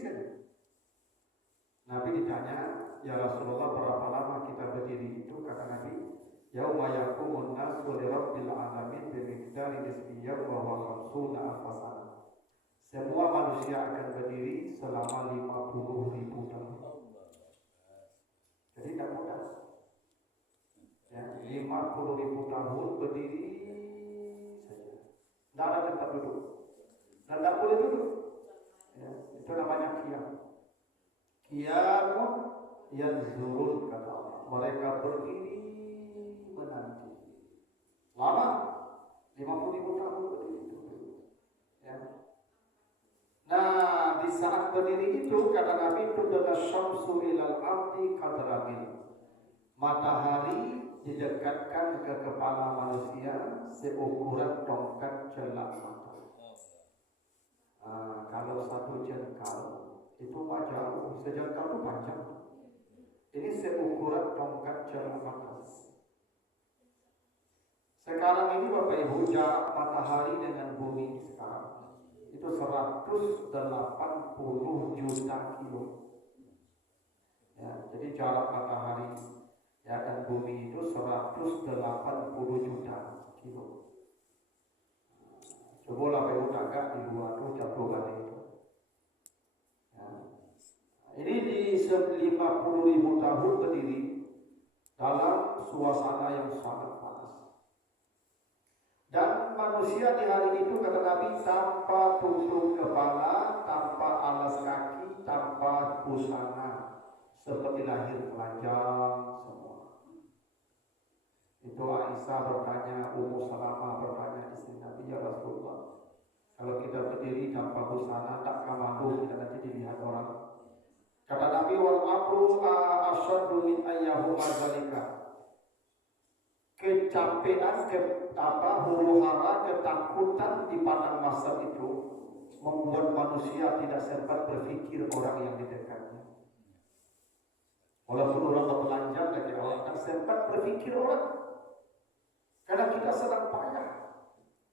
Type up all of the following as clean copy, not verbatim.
saja. Nabi ditanya, ya Rasulullah berapa lama kita berdiri itu? Kata Nabi, yauma yaqumun nasu li rabbil alamin bi miqdari nisfi yawm wa huwa khamsuna alfasana. Semua manusia akan berdiri selama 50.000 tahun. Jadi tidak mudah. Ya, 50.000 tahun berdiri saja. Tidak ada tempat duduk. Dan tidak boleh duduk. Ya, itu namanya qiyam. Qiyamun yanzurun, kata Allah. Mereka berdiri menanti. Lama, 50.000 tahun berdiri. Ya. Nah, di saat berdiri itu, kata Nabi, tudalla syamsu ilal abdi qadramil. Matahari didekatkan ke kepala manusia seukuran tongkat celak mata. Kalau satu jengkal itu nggak jauh, sejengkal itu panjang. Ini seukuran tongkat celak mata. Sekarang ini Bapak Ibu, jarak matahari dengan bumi sekarang itu 180 juta kilo. Ya, jadi jarak matahari dan bumi itu 180 juta kilo. Coba lah Bapak Ibu agak di luar itu jagoan itu. Ya. Ini di 50.000 tahun berdiri dalam suasana yang sangat panas. Dan manusia di hari itu, kata Nabi, tanpa tutup kepala, tanpa alas kaki, tanpa busana, seperti lahir telanjang semua. Itu Aisyah bertanya, Ummu Salamah bertanya istri Nabi, ya Rasulullah, kalau kita berdiri tanpa busana, tak malu kita nanti dilihat orang. Kata Nabi, wal amru asyaddu min ayyahum dzalika. Kecapean, huru-hara, ketakutan di padang mahsyar itu membuat manusia tidak sempat berpikir orang yang di dekatnya. Walaupun orang bertelanjang lagi awal, tak sempat berpikir orang, karena kita sedang payah.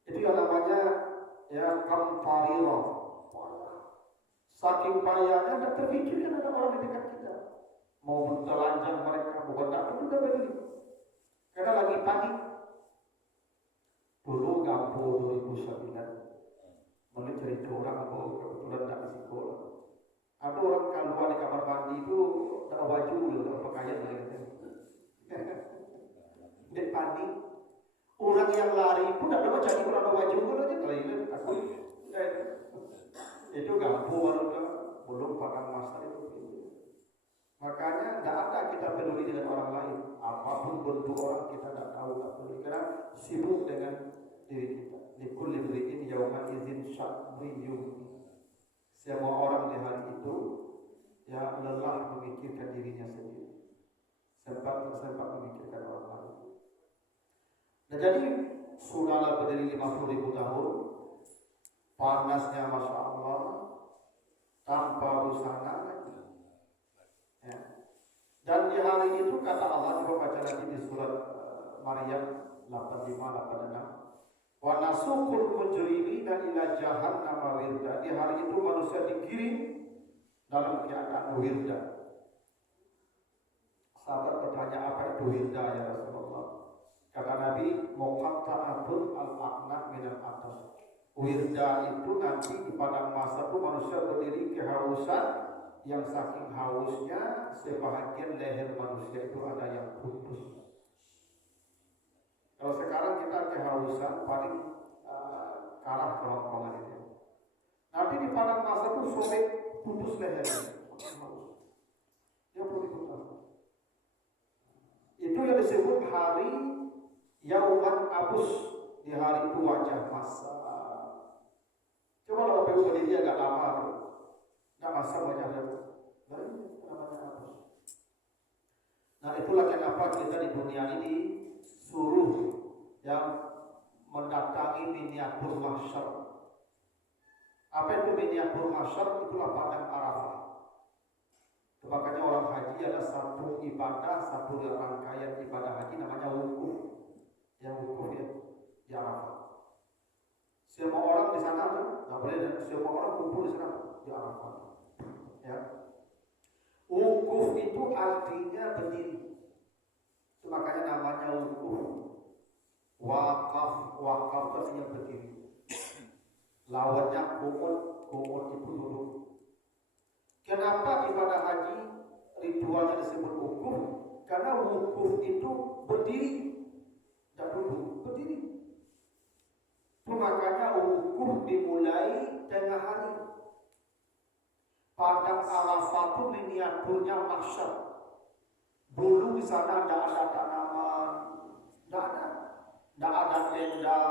Itu yang namanya ya kamtariro, saking payahnya tak terpikir kan ada orang di dekat kita. Mau bertelanjang mereka, bukan takut juga berdiri. Karena lagi panik. Dulu Gampo 2009 mulai cerita orang bahwa kebetulan tak di sekolah. Ada orang keluar di kamar mandi itu tak baju loh, pakaian lagi. Dia panik. Orang yang lari pun tak dapat jadi orang baju kalau aja kali ini takut. Itu Gampo belum padang masa itu. Makanya tidak ada kita peduli dengan orang lain. Apapun bentuk orang kita tidak tahu, tak peduli. Karena sibuk dengan diri kita. Likulli imri'in yawma idzin sya'nun yughni. Semua orang di hari itu ya lelah memikirkan dirinya sendiri. Sempat memikirkan orang lain. Nah jadi sudahlah berdiri 50.000 tahun. Panasnya Masya Allah, tanpa busana lagi. Ya. Dan di hari itu kata Allah, juga baca nanti di surat Maryam 85-86, wa nasukul mujrimina ila jahannam wirda. Di hari itu manusia digiring dalam keadaan wirda. Sahabat bertanya, apa itu wirda ya Rasulullah? Kata Nabi, muqatta'atun al-aqna minal atas. Wirda itu nanti di padang masa itu manusia berdiri kehausan, yang saking hausnya sebahagian leher manusia itu ada yang putus. Kalau sekarang kita kehausan paling kalah kerongkongan itu. Nanti di padang masa itu sobek putus lehernya. Ya begitu. Itu yang disebut hari Yauman Abus, di hari itu wajah masa. Coba kalau Bapak berdiri agak lama tuh. Tidak masa wajahnya namanya hapus. Nah itulah kenapa kita di dunia ini suruh yang mendatangi Minyatul Mahsyar. Apa itu Minyatul Mahsyar? Itulah padang Arafah. Makanya orang haji ada satu ibadah, satu rangkaian ibadah haji namanya wukuf. Yang wukuf ya di Arafah. Semua orang di sana tuh, nggak boleh, dan semua orang kumpul di sana di Arafah. Ya. Wukuf itu artinya berdiri. Itu makanya namanya wukuf. Wakaf, wakaf itu artinya berdiri. Lawannya kumut itu duduk. Kenapa ibadah haji ritualnya disebut wukuf? Karena wukuf itu berdiri, tidak duduk, berdiri. Itu makanya wukuf dimulai tengah hari. Padang Arafah itu miniaturnya mahsyar. Dulu di sana tidak ada tanaman, tidak ada tenda,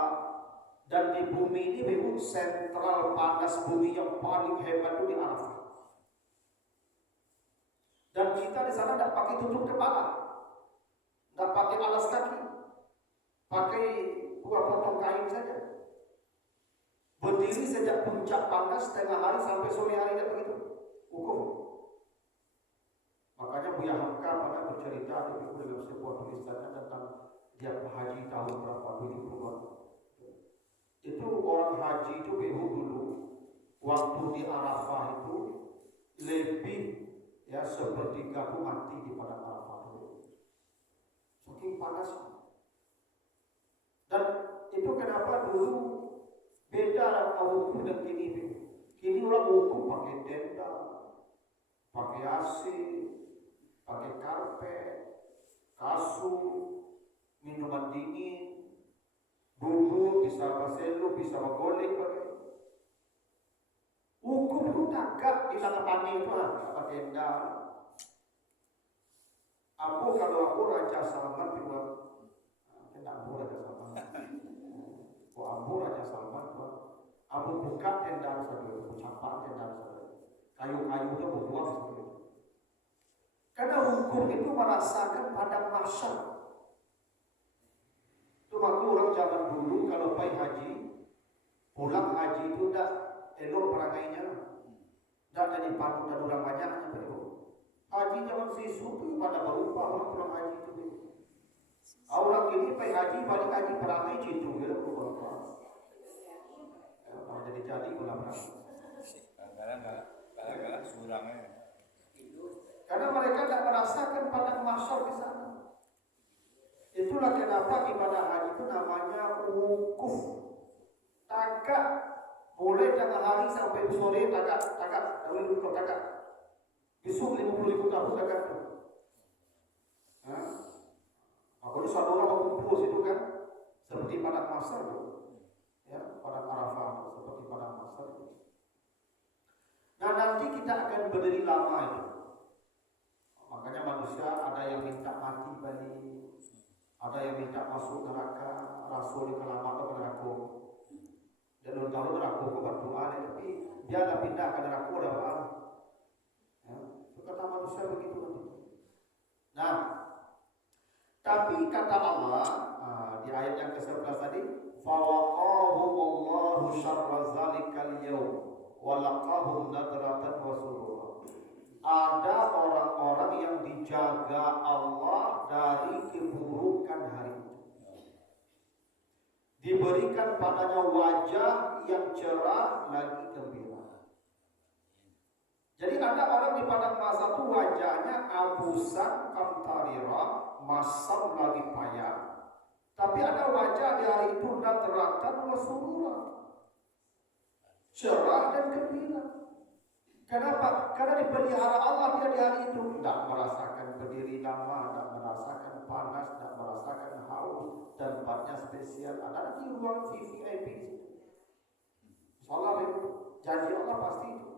dan di bumi ini memang sentral panas bumi yang paling hebat itu di Arafah. Dan kita di sana tidak pakai tutup kepala, tidak pakai alas kaki, pakai dua potong kain saja. Berdiri sejak puncak panas tengah hari sampai sore hari tidak begitu. Hukum. Makanya Buya Hamka pernah bercerita di buku dalam sebuah tulisannya tentang dia haji tahun berapa 70-an. Itu orang haji itu dulu waktu di Arafah itu lebih ya sepertiga aku mati di padang Arafah dulu. Saking panas. Dan itu kenapa dulu beda wukuf dan kini. Kini orang wukuf pakai tenda, pakai AC, pakai karpet, kasur, minuman dingin, bumbu bisa baselo, bisa bagolek pakai. Wukuf itu tagak di sana panik itu pakai tenda. Kalau aku Raja Salman juga, tidak aku Raja Salman. Abu Raja Salman tuh, Abu buka tenda saja, ucapan tenda saja, kayu-kayunya berbuah seperti itu. Karena hukum itu merasakan padang mahsyar. Itu waktu orang zaman dulu kalau pergi haji, pulang haji itu dah elok perangainya, dah jadi panutan orang banyaknya begitu. Haji zaman sisu itu pada berubah orang pulang haji itu. Orang ini pergi haji balik haji perangai itu gitu. Jadi ulang-ulang. Kadang-kadang surangnya. Karena mereka tidak merasakan padang mahsyar di sana. Itulah kenapa ibadah haji itu namanya wukuf. Tagak mulai tengah hari sampai sore tagak. Besok 50.000 tahun tagak. Aku ini satu orang berkumpul situ kan, seperti padang mahsyar itu. Ya, padang Arafah seperti padang mahsyar itu. Nah, nanti kita akan berdiri lama itu. Makanya manusia ada yang minta mati balik, ada yang minta masuk neraka, rasul di kelamat atau neraka. Dan belum tahu neraka itu berdoa, tapi dia tidak pindah ke neraka dah bang. Ya, kata manusia begitu nanti. Nah, tapi kata Allah di ayat yang ke-11 tadi, fawaqahum Allahu syarra zalikal yaum wa laqahum nadratan wa surura. Ada orang-orang yang dijaga Allah dari keburukan hari itu. Diberikan padanya wajah yang cerah lagi gembira. Jadi ada orang di padang mahsyar itu wajahnya abusan kamtarira, masam lagi payah. Tapi ada wajah di hari itu nadratan wa surura, cerah dan gembira. Kenapa? Karena dipelihara Allah dia di hari itu. Tidak merasakan berdiri lama, tidak merasakan panas, tidak merasakan haus. Tempatnya spesial. Ada nanti ruang VVIP. Salah janji Allah pasti itu.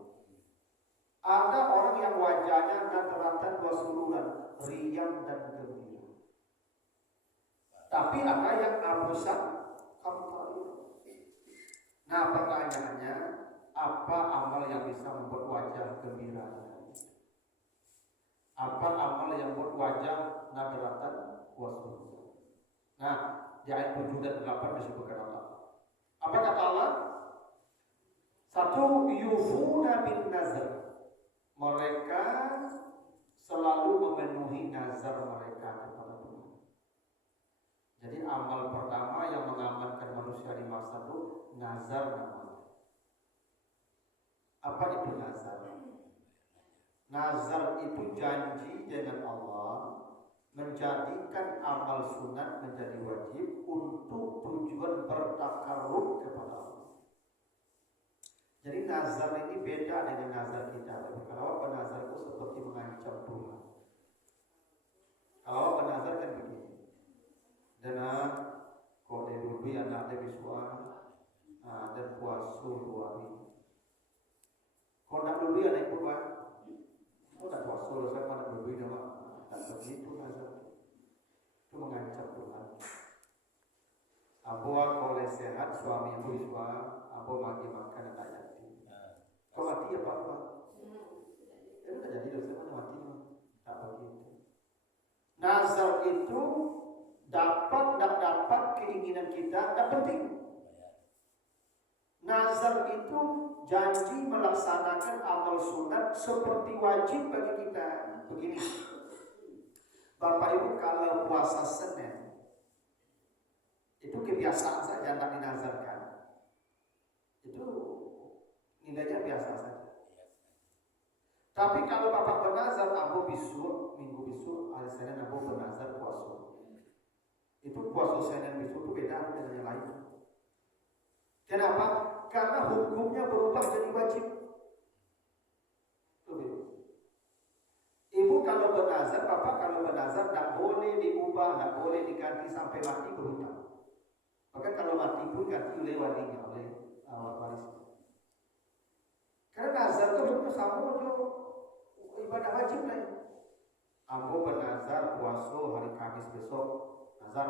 Ada orang yang wajahnya nadratan wa sururan, riang dan gembira. Tapi ada yang abusan kamtarira. Nah, pertanyaannya, apa amal yang bisa membuat wajah gembira? Apa amal yang membuat wajah nadratan wa surura? Nah, di ayat 7 dan 8 disebutkan Allah. Apa kata Allah? Satu, yufuna bin nazar. Mereka selalu memenuhi nazar mereka kepada Tuhan. Jadi amal pertama yang mengamankan manusia di masa itu nazar namanya. Apa itu nazar? Nazar itu janji dengan Allah menjadikan amal sunat menjadi wajib untuk tujuan bertakarrub kepada Allah. Jadi nazar ini beda dengan nazar kita. Kalau penazar itu seperti mengancam Tuhan. Kalau penazar kan begini, dan kau dulu anak lebih suara dan puasa 2 hari. Kau nak dulu anak itu kan? Kau tak puasa dosa mana dulu nama? Tak begitu nazar. Itu mengancam Tuhan. Abu oleh sehat suami ibu suami, abu mati makan tak yatim. Kau mati apa apa? Itu tak jadi dosa mana mati tak begitu. Nazar itu dapat tak dapat keinginan kita tak penting. Nazar itu janji melaksanakan amal sunat seperti wajib bagi kita. Begini, Bapak Ibu kalau puasa Senin itu kebiasaan saja tak dinazarkan. Itu nilainya biasa saja. Tapi kalau Bapak bernazar, Abu besok, minggu besok, hari Senin Abu bernazar puasa. Itu puasa Senin besok itu beda dengan yang lain. Kenapa? Karena hukumnya berubah jadi wajib. Ibu kalau bernazar, Bapak kalau bernazar tak boleh diubah, tak boleh diganti sampai mati berhutang. Maka kalau mati pun ganti oleh walinya, oleh waris. Karena nazar itu hukum sama aja ibadah wajib lah. Ambo bernazar puasa hari Kamis besok, nazar.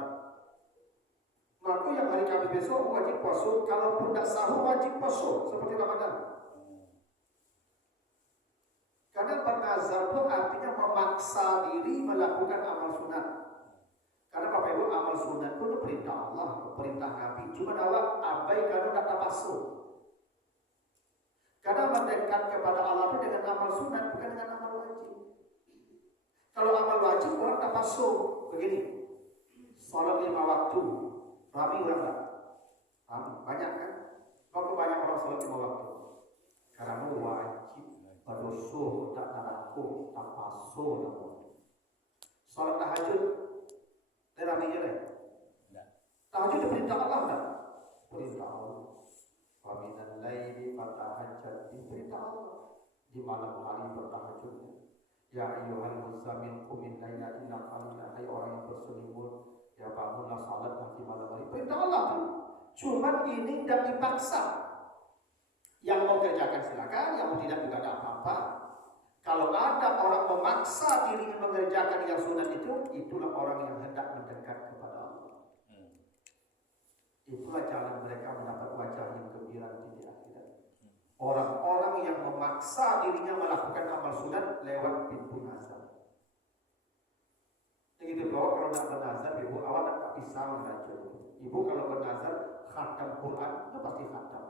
Maka yang hari Kamis besok wajib puasa, kalaupun tak sahur wajib puasa seperti Ramadan. Karena bernazar itu artinya memaksa diri melakukan amal sunat. Karena Bapak Ibu amal sunat itu perintah Allah, perintah Nabi. Cuma awak abai karena tak terpaksa. Karena mendekat kepada Allah itu dengan amal sunat bukan dengan amal wajib. Kalau amal wajib orang tak terpaksa. Begini, salat 5 waktu. Rami orang tak? Rami, banyak kan? Berapa banyak orang salat 5 waktu? Karena wajib, berdosa, tak tarakuh, tak paso. Salat tahajud, rami je lah. Tahajud itu perintah Allah tak? Perintah Allah. Waminan laili fatahajjat, perintah Allah. Di malam hari bertahajud. Ya ayyuhal muzzammil qum al-laila illa qalila, hai orang yang berselimut, ya bangunlah salat nanti malam hari. Perintah Allah tu. Cuma ini tidak dipaksa. Yang mau kerjakan silakan, yang mau tidak juga ada apa-apa. Kalau ada orang memaksa dirinya mengerjakan yang sunat itu, itulah orang yang hendak mendekat kepada Allah. Itulah jalan mereka mendapat wajah yang gembira di akhirat. Orang-orang yang memaksa dirinya melakukan amal sunat lewat pintu nazar. Begitu bahwa kalau nak bernazar, ibu awak tak bisa mengajar. Ibu kalau bernazar khatam Quran itu pasti khatam.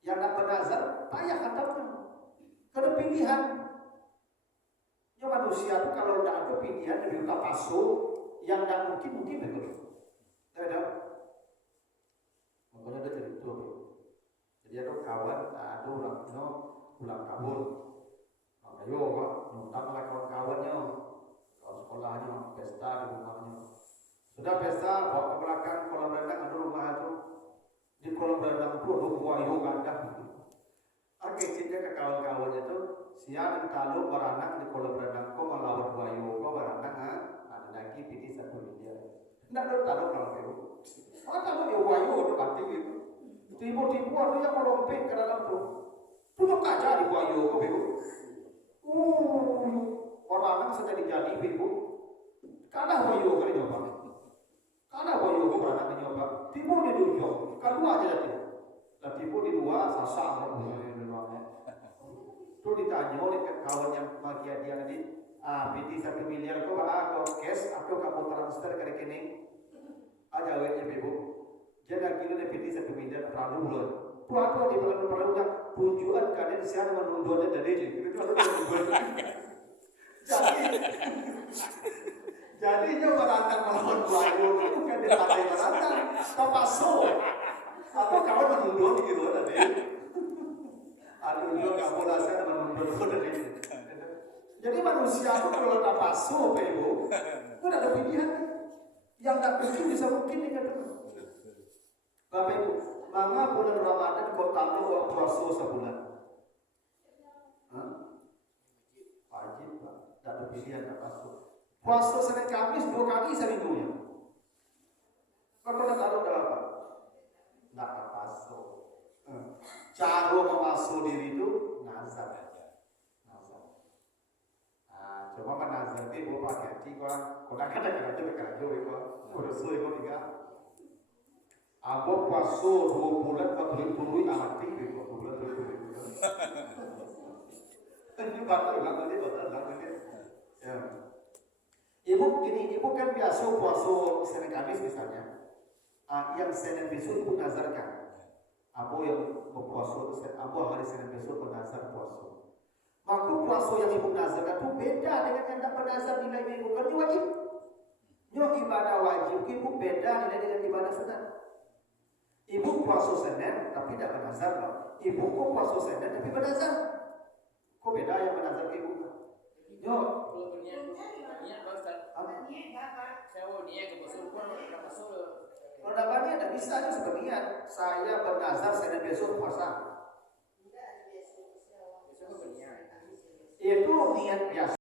Yang nak bernazar payah khatamnya. Karena pilihan. Ya manusia itu kalau tidak ada pilihan lebih tak pasuk, yang tak mungkin betul. Tidak. Makanya dia jadi itu. Jadi ada kawan, ada orang no pulang kabur. Ayo kok, nuntanglah kawan-kawannya, kawan sekolahnya, pesta di rumahnya. Sudah pesta, bawa ke belakang kolam renang, ada rumah itu. Di kolam renang itu ada buaya ganda. Oke, cinta ke kawan-kawannya itu, siang kalau berenang di kolam renang, kau melawan buaya, kau berenang, ada lagi pilih 1 miliar. Tidak ada taruh kalau itu. Ada dia buaya itu pasti itu. Tiba-tiba ada yang melompet ke dalam itu. Itu kaca di buaya, kau begitu. Orang sudah jadi ibu. Karena wayo kali nyoba. Karena wayo orang nyoba. Tipu di dua, kedua aja dia. Lah tipu di dua sasar itu ditanya oleh kawan yang bagian dia tadi, BT 1 miliar kau kau cash atau kamu transfer ke rekening? Aja awalnya ibu. Jadi kilo BT 1 miliar terlalu bulan. Tuh di bulan perlaluan tujuan kalian siapa menunduknya dari itu. Jadi nyoba rantang melawan buaya bukan dipakai rantang, terpasuk. Atau kamu menunduk gitu tadi. Aduh, kamu rasa menunduk tadi. Jadi manusia itu kalau tak pasu, Pak Ibu, itu ada pilihan. Yang tak mungkin bisa mungkin dengan itu. Bapak Ibu, maka bulan Ramadan kau tahu orang puasa sebulan. Hah? Wajib, Pak. Tak ada pilihan tak pasu. Puasa Senin Kamis 2 kali seminggunya. Kalau tak tahu dah apa? Tak tak pasu. Cara memasuk diri itu nazar. Coba menazar itu bawa pakai hati kau kadang-kadang kita berkerja kau bersui kau tiga. Abo puasa 2 bulan 40 amat tinggi kau 2 bulan 40. Ini batal ini. Ya. Ibu gini, ibu kan biasa puasa Senin Kamis misalnya. Yang Senin besok ibu nazarkan. Abo yang berpuasa, abo hari Senin besok bernazar puasa. Maka puasa yang ibu nazarkan itu beda dengan yang tak bernazar nilai ibu kerja wajib. Yang ibadah wajib ibu beda nilai dengan ibadah sunat. Ibu puasa Senin tapi tidak bernazar loh. Ibu kok puasa Senin tapi bernazar. Kok beda yang bernazar ke ibu? Yo. Kalau dapat niat tidak bisa aja sebenarnya. Saya bernazar Senin besok puasa. Itu niat biasa.